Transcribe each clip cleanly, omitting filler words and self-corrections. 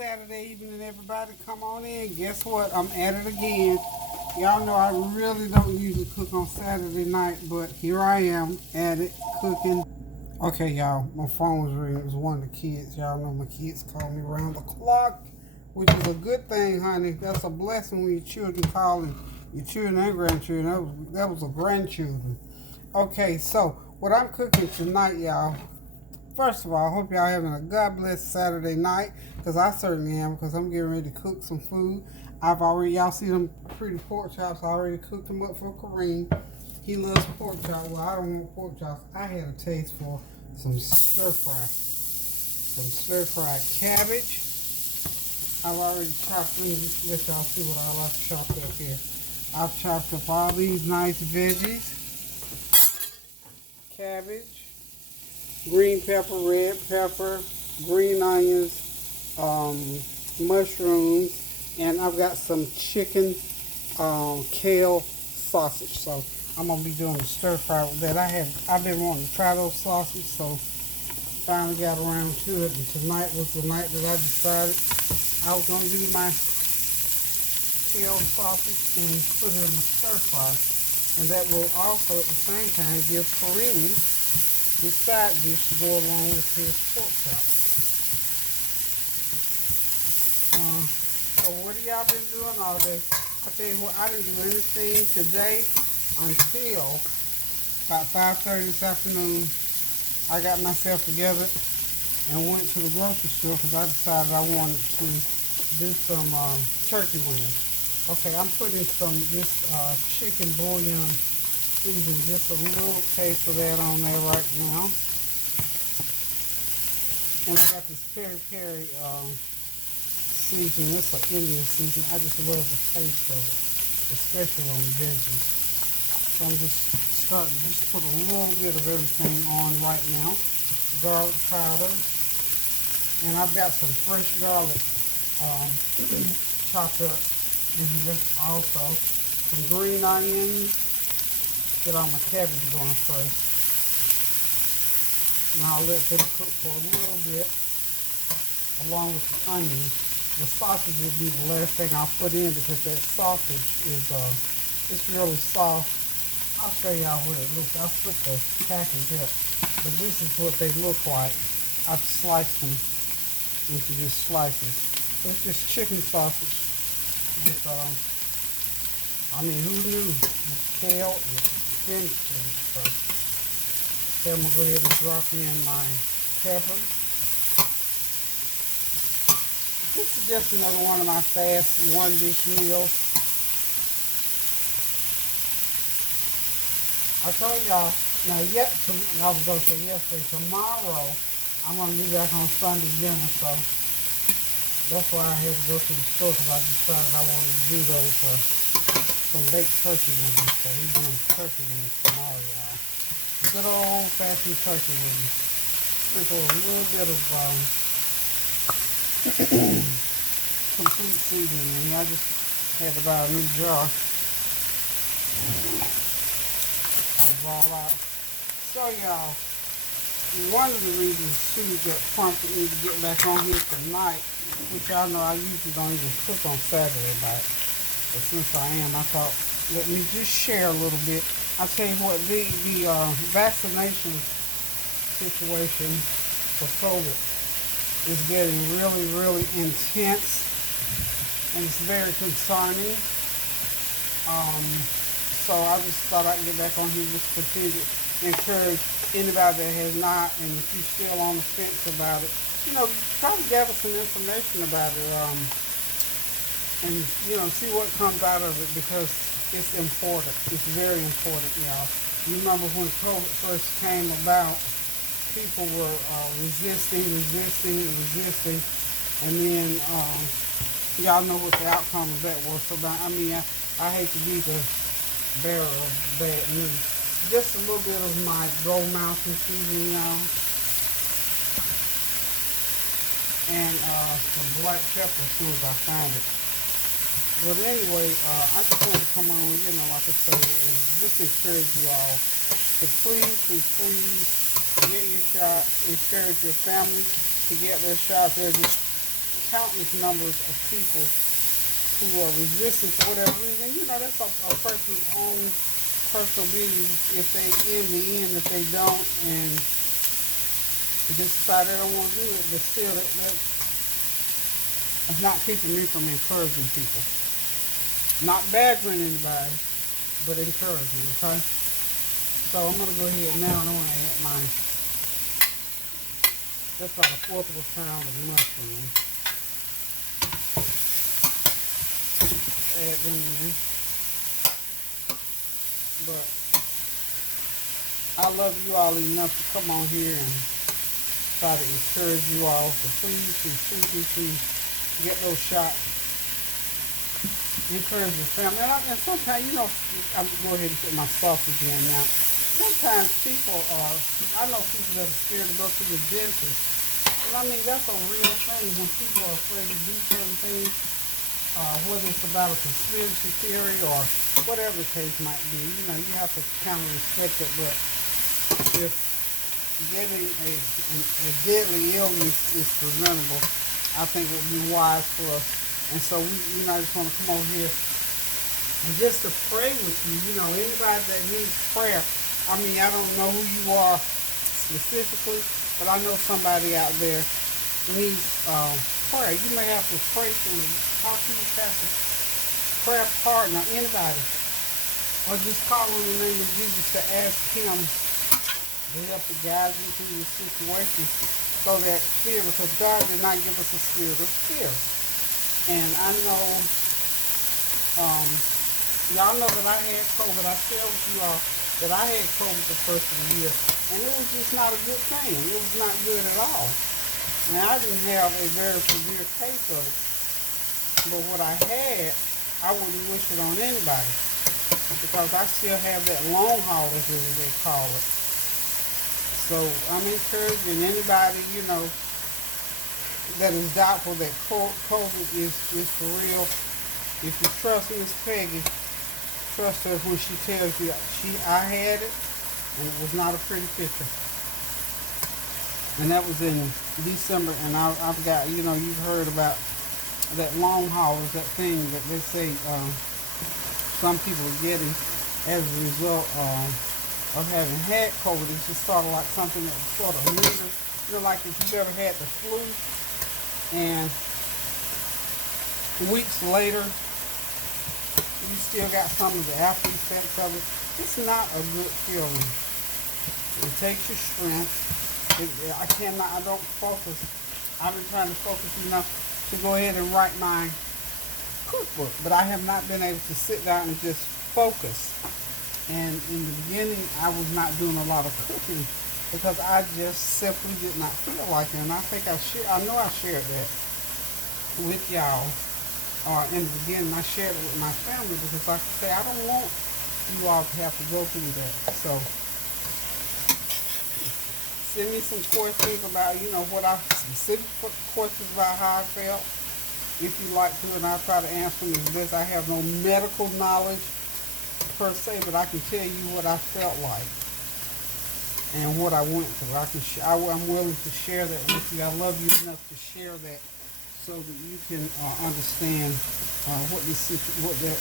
Saturday evening, everybody. Come on in. Guess what? I'm at it again. Y'all know I really don't usually cook on Saturday night, but here I am at it cooking. Okay, y'all, my phone was ringing. It was one of the kids. Y'all know my kids call me around the clock, which is a good thing, honey. That's a blessing when your children calling your children and grandchildren. That was a grandchildren. Okay, so what I'm cooking tonight, y'all. First of all, I hope y'all having a God bless Saturday night, because I certainly am, because I'm getting ready to cook some food. Y'all see them pretty pork chops. I already cooked them up for Kareem. He loves pork chops. Well, I don't want pork chops. I had a taste for some stir fry. Some stir fried cabbage. I've already chopped them. Just let y'all see what I like chopped up here. I've chopped up all these nice veggies. Cabbage, green pepper, red pepper, green onions, mushrooms, and I've got some chicken kale sausage. So I'm gonna be doing a stir fry with that. I've been wanting to try those sausages, so finally got around to it. And tonight was the night that I decided I was gonna do my kale sausage and put it in a stir fry. And that will also at the same time give Kareem his side dish to go along with his pork chops. So what have y'all been doing all day? I tell you what, I didn't do anything today until about 5:30 this afternoon. I got myself together and went to the grocery store because I decided I wanted to do some turkey wings. Okay, I'm putting this chicken bouillon seasoning, just a little taste of that on there right now. And I got this peri-peri seasoning. It's an Indian seasoning. I just love the taste of it, especially on veggies. So I'm just starting to just put a little bit of everything on right now. Garlic powder. And I've got some fresh garlic chopped up in here. Also some green onions. Get all my cabbage going first. And I'll let them cook for a little bit along with the onions. The sausage will be the last thing I'll put in because that sausage is it's really soft. I'll show y'all what it looks like. I'll put the package up. But this is what they look like. I've sliced them into just slices. So it's just chicken sausage with who knew? Kale and spinach. So I'm gonna go ahead and drop in my pepper. This is just another one of my fast one dish meals. I told y'all, I was going to say yesterday, tomorrow I'm going to be back on Sunday dinner, so that's why I had to go to the store, because I decided I wanted to do those, some baked turkey wings. So we're doing turkey wings tomorrow, y'all. Good old fashioned turkey wings. Sprinkle a little bit of complete seasoning in here. I just had to buy a new jar. I'll roll out. So y'all, one of the reasons too that prompted me to get back on here tonight, which y'all know I usually don't even cook on Saturday night, but since I am, I thought let me just share a little bit. I'll tell you what, the vaccination situation for COVID is getting really, really intense, and it's very concerning. So I just thought I'd get back on here and just continue to encourage anybody that has not, and if you're still on the fence about it, try to gather some information about it, and see what comes out of it, because it's important. It's very important, y'all. You remember when COVID first came about, people were resisting, and then y'all know what the outcome of that was. So I hate to be the bearer of bad news. Just a little bit of my Gold Mountain seasoning, y'all, and some black pepper as soon as I find it. But anyway, I just wanted to come on, like I say, and just encourage you all to please get your shots. Encourage your family to get their shots. There's countless numbers of people who are resistant for whatever reason. You know, that's a person's own personal business if they, in the end, if they don't, and just decide they don't want to do it, but still, that's not keeping me from encouraging people. Not badgering anybody, but encouraging, okay? So I'm going to go ahead now and I want to add my, that's about 1/4 of a pound of mushroom. Add them in. But I love you all enough to come on here and try to encourage you all to please get those shots. Encourage your family. And sometimes, you know, I'm going to go ahead and put my sausage in now. Sometimes people are, I know people that are scared to go to the dentist. And I mean, that's a real thing when people are afraid to do certain things, whether it's about a conspiracy theory or whatever the case might be. You know, you have to kind of respect it, but if getting a deadly illness is preventable, I think it would be wise for us. And so we I just want to come over here and just to pray with you. You know, anybody that needs prayer. I mean, I don't know who you are specifically, but I know somebody out there needs prayer. You may have to pray for, talk to your pastor, prayer partner, anybody, or just call on the name of Jesus to ask him to help to guide you through your situation, so that fear, because God did not give us a spirit of fear. And I know, y'all know that I had COVID. I shared with you all that I had COVID the first of the year, and it was just not a good thing. It was not good at all. And I didn't have a very severe case of it, but what I had, I wouldn't wish it on anybody, because I still have that long haul, as they call it. So I'm encouraging anybody, you know, that is doubtful that COVID is for real. If you trust Miss Peggy, trust her when she tells you I had it, and it was not a pretty picture. And that was in December, and I've got, you know, you've heard about that long haul, is that thing that they say some people are getting as a result of having had COVID. It's just sort of like something that sort of lingers. You know, like if you've ever had the flu, and weeks later you still got some of the after effects of it. It's not a good feeling. It takes your strength. I don't focus. I've been trying to focus enough to go ahead and write my cookbook, but I have not been able to sit down and just focus. And in the beginning, I was not doing a lot of cooking because I just simply did not feel like it. And I think I know I shared that with y'all. In the beginning, I shared it with my family because, like I say, I don't want you all to have to go through that. So send me some questions about, you know, what specific questions about how I felt, if you like to, and I'll try to answer them as best. I have no medical knowledge per se, but I can tell you what I felt like and what I went through. I'm willing to share that with you. I love you enough to share that so that you can understand what that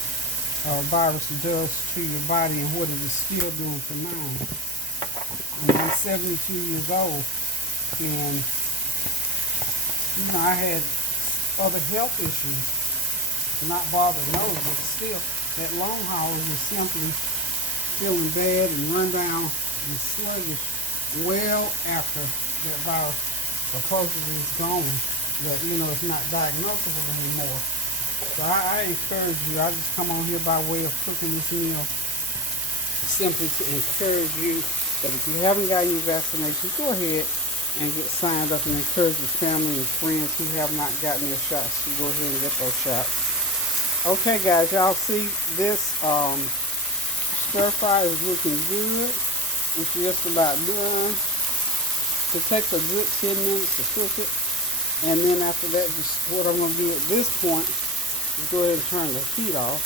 virus does to your body and what it is still doing to mine. I'm 72 years old, and you know, I had other health issues, not bothering those, but still, that long haul was simply feeling bad and run down and sluggish well after that virus supposedly is gone, that, you know, it's not diagnosable anymore. So I encourage you. I just come on here by way of cooking this meal simply to encourage you that if you haven't gotten your vaccination, go ahead and get signed up, and encourage your family and friends who have not gotten their shots to go ahead and get those shots. Okay, guys, y'all see this stir fry is looking good. It's just about done. It takes a good 10 minutes to cook it. And then after that, just what I'm going to do at this point is go ahead and turn the heat off.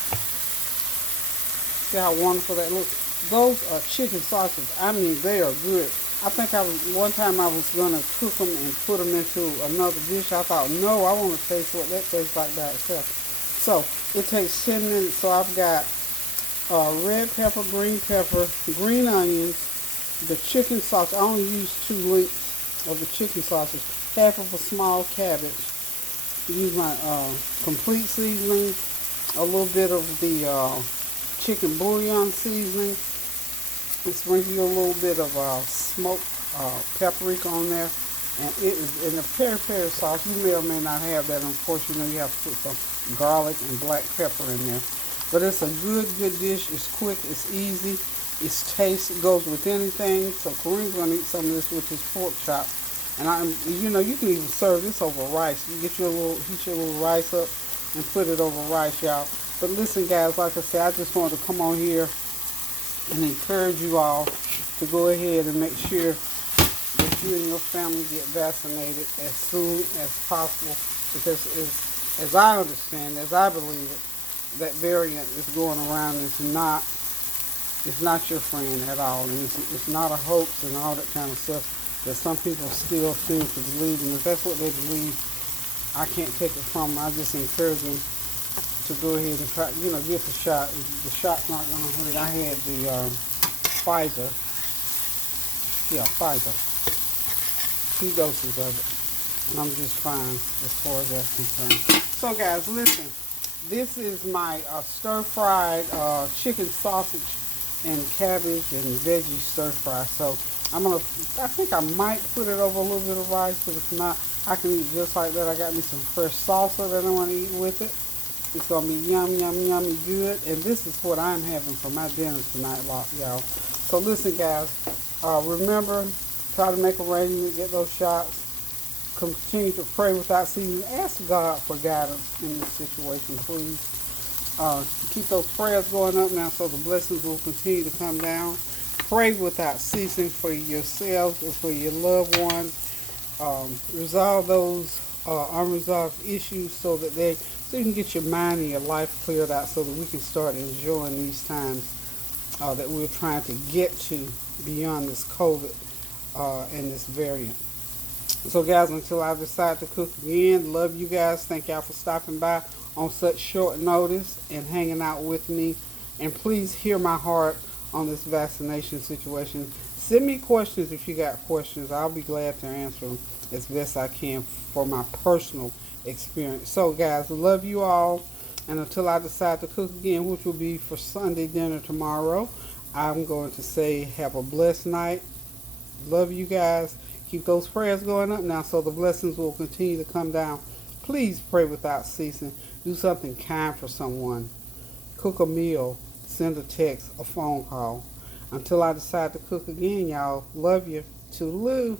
See how wonderful that looks? Those are chicken sausages. I mean, they are good. I think one time I was gonna cook them and put them into another dish. I thought, no, I want to taste what that tastes like by itself. So it takes 10 minutes. So I've got red pepper, green onions, the chicken sauce. I only use 2 links of the chicken sausage, half of a small cabbage. Use my complete seasoning, a little bit of the chicken bouillon seasoning. Sprinkle a little bit of smoked paprika on there, and it is in the peri-peri sauce. You may or may not have that. Of course, you know you have to put some garlic and black pepper in there. But it's a good dish. It's quick. It's easy. It's taste. It goes with anything. So Kareem's gonna eat some of this with his pork chop, and you can even serve this over rice. You get heat your little rice up, and put it over rice, y'all. But listen, guys, like I said, I just wanted to come on here and encourage you all to go ahead and make sure that you and your family get vaccinated as soon as possible, because as I understand, as I believe it, that variant is going around. It's not your friend at all, and it's not a hoax and all that kind of stuff that some people still seem to believe in. If that's what they believe, I can't take it from them. I just encourage them to go ahead and try, get the shot. The shot's not going to hurt. I had the Pfizer. Yeah, Pfizer. 2 doses of it. And I'm just fine as far as that's concerned. So guys, listen. This is my stir-fried chicken sausage and cabbage and veggie stir-fry. So I think I might put it over a little bit of rice, but if not, I can eat just like that. I got me some fresh salsa that I want to eat with it. It's going to be yummy good. And this is what I'm having for my dinner tonight, y'all. So listen, guys. Remember, try to make arrangements, get those shots. Continue to pray without ceasing. Ask God for guidance in this situation, please. Keep those prayers going up now so the blessings will continue to come down. Pray without ceasing for yourselves and for your loved ones. Resolve those unresolved issues so you can get your mind and your life cleared out, so that we can start enjoying these times that we're trying to get to beyond this COVID and this variant. So guys, until I decide to cook again, love you guys. Thank y'all for stopping by on such short notice and hanging out with me. And please hear my heart on this vaccination situation. Send me questions if you got questions. I'll be glad to answer them as best I can for my personal experience. So guys, love you all. And until I decide to cook again, which will be for Sunday dinner tomorrow, I'm going to say have a blessed night. Love you guys. Keep those prayers going up now so the blessings will continue to come down. Please pray without ceasing. Do something kind for someone. Cook a meal. Send a text, a phone call. Until I decide to cook again, y'all. Love you. Toodaloo.